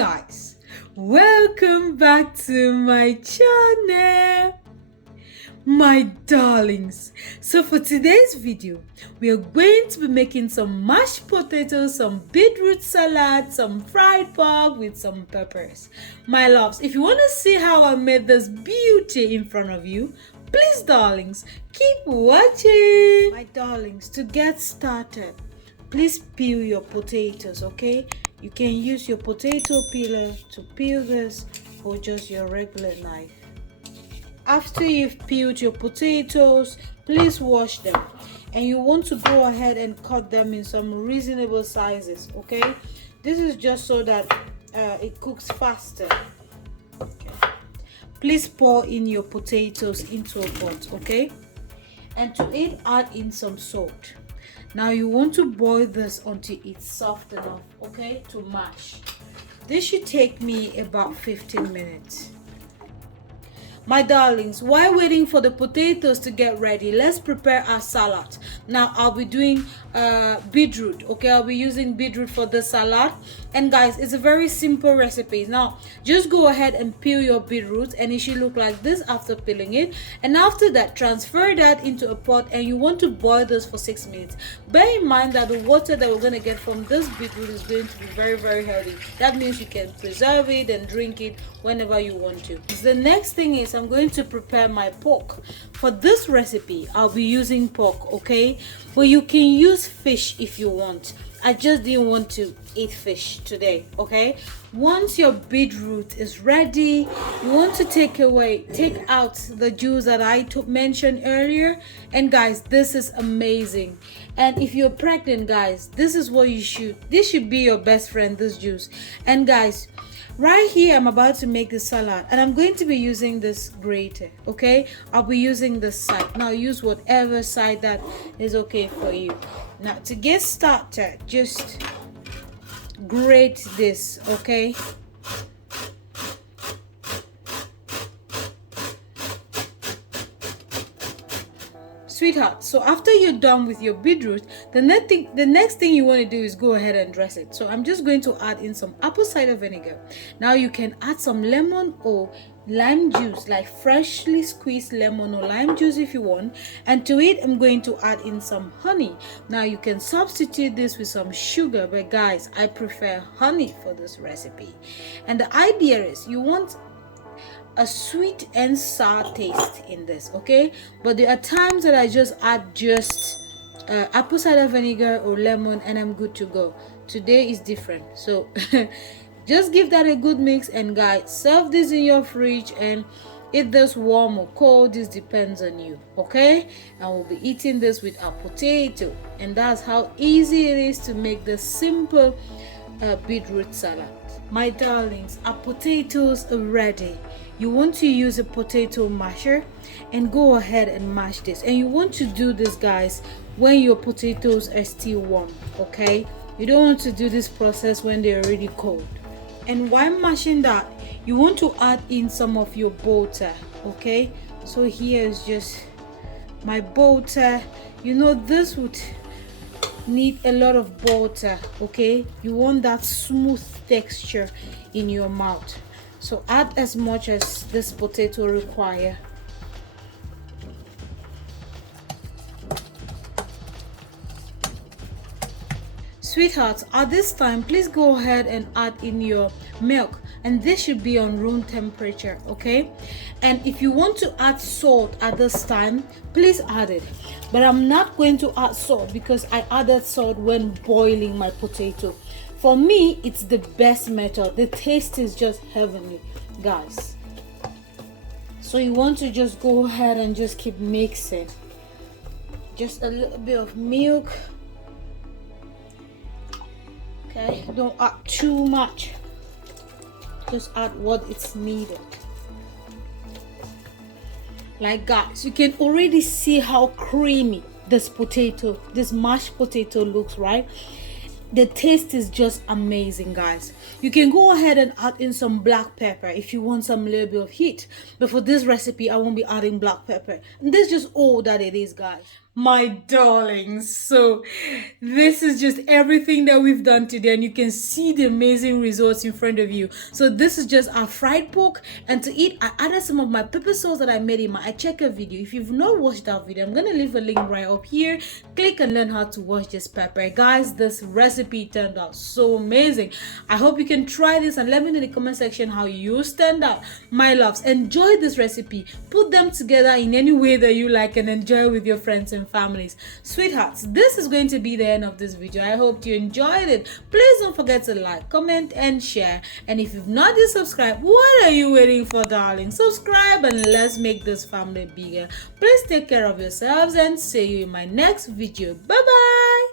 guys, welcome back to my channel, my darlings. So for today's video, we are going to be making some mashed potatoes, some beetroot salad, some fried pork with some peppers. My loves, if you want to see how I made this beauty in front of you, please darlings, keep watching. My darlings, to get started, please peel your potatoes, okay? You can use your potato peeler to peel this or just your regular knife. After you've peeled your potatoes, please wash them. And you want to go ahead and cut them in some reasonable sizes, okay? This is just so that it cooks faster. Okay. Please pour in your potatoes into a pot, okay? And to it, add in some salt. Now you want to boil this until it's soft enough, okay, to mash. This should take me about 15 minutes. My darlings, while waiting for the potatoes to get ready, let's prepare our salad. Now I'll be doing beetroot, okay? I'll be using beetroot for the salad. And guys, it's a very simple recipe. Now just go ahead and peel your beetroot, and it should look like this after peeling it. And after that, transfer that into a pot, and you want to boil this for 6 minutes. Bear in mind that the water that we're going to get from this beetroot is going to be very, very healthy. That means you can preserve it and drink it whenever you want to. The next thing is I'm going to prepare my pork. For this recipe, I'll be using pork, okay? Well, you can use fish if you want. I just didn't want to eat fish today, okay? Once your beetroot is ready, you want to take out the juice that I mentioned earlier. And guys, this is amazing. And if you're pregnant, guys, this is what this should be your best friend, this juice. And guys, right here I'm about to make the salad, and I'm going to be using this grater, okay? I'll be using this side. Now use whatever side that is okay for you. Now to get started, just grate this, okay? Sweetheart, so after you're done with your beetroot, the next thing you want to do is go ahead and dress it. So I'm just going to add in some apple cider vinegar. Now you can add some lemon or lime juice, like freshly squeezed lemon or lime juice if you want. And to it, I'm going to add in some honey. Now you can substitute this with some sugar, but guys, I prefer honey for this recipe. And the idea is you want a sweet and sour taste in this, okay? But there are times that I just add apple cider vinegar or lemon and I'm good to go. Today is different, so just give that a good mix. And guys, serve this in your fridge and eat this warm or cold. This depends on you, okay? And we'll be eating this with our potato, and that's how easy it is to make the simple beetroot salad. My darlings, our potatoes are ready. You want to use a potato masher and go ahead and mash this. And you want to do this, guys, when your potatoes are still warm, okay? You don't want to do this process when they're already cold. And while mashing that, you want to add in some of your butter, okay? So here is just my butter. You know, this would need a lot of butter, okay? You want that smooth texture in your mouth. So add as much as this potato require. Sweethearts, at this time, please go ahead and add in your milk, and this should be on room temperature, okay? And if you want to add salt at this time, please add it. But I'm not going to add salt because I added salt when boiling my potato. For me, it's the best method. The taste is just heavenly, guys. So you want to just go ahead and just keep mixing. Just a little bit of milk. Okay, don't add too much. Just add what is needed. Like, guys, you can already see how creamy this mashed potato looks, right? The taste is just amazing, guys. You can go ahead and add in some black pepper if you want some little bit of heat. But for this recipe, I won't be adding black pepper. And that's just all that it is, guys. My darlings, so this is just everything that we've done today, and you can see the amazing results in front of you. So this is just our fried pork, and to eat I added some of my pepper sauce that I made in my checker video. If you've not watched that video, I'm gonna leave a link right up here. Click and learn how to wash this pepper. Guys, this recipe turned out so amazing. I hope you can try this and let me know in the comment section how yours turned out. My loves, enjoy this recipe, put them together in any way that you like, and enjoy with your friends and families. Sweethearts, this is going to be the end of this video. I hope you enjoyed it. Please don't forget to like, comment, and share. And if you've not yet subscribed, what are you waiting for, darling? Subscribe and let's make this family bigger. Please take care of yourselves and see you in my next video. Bye bye.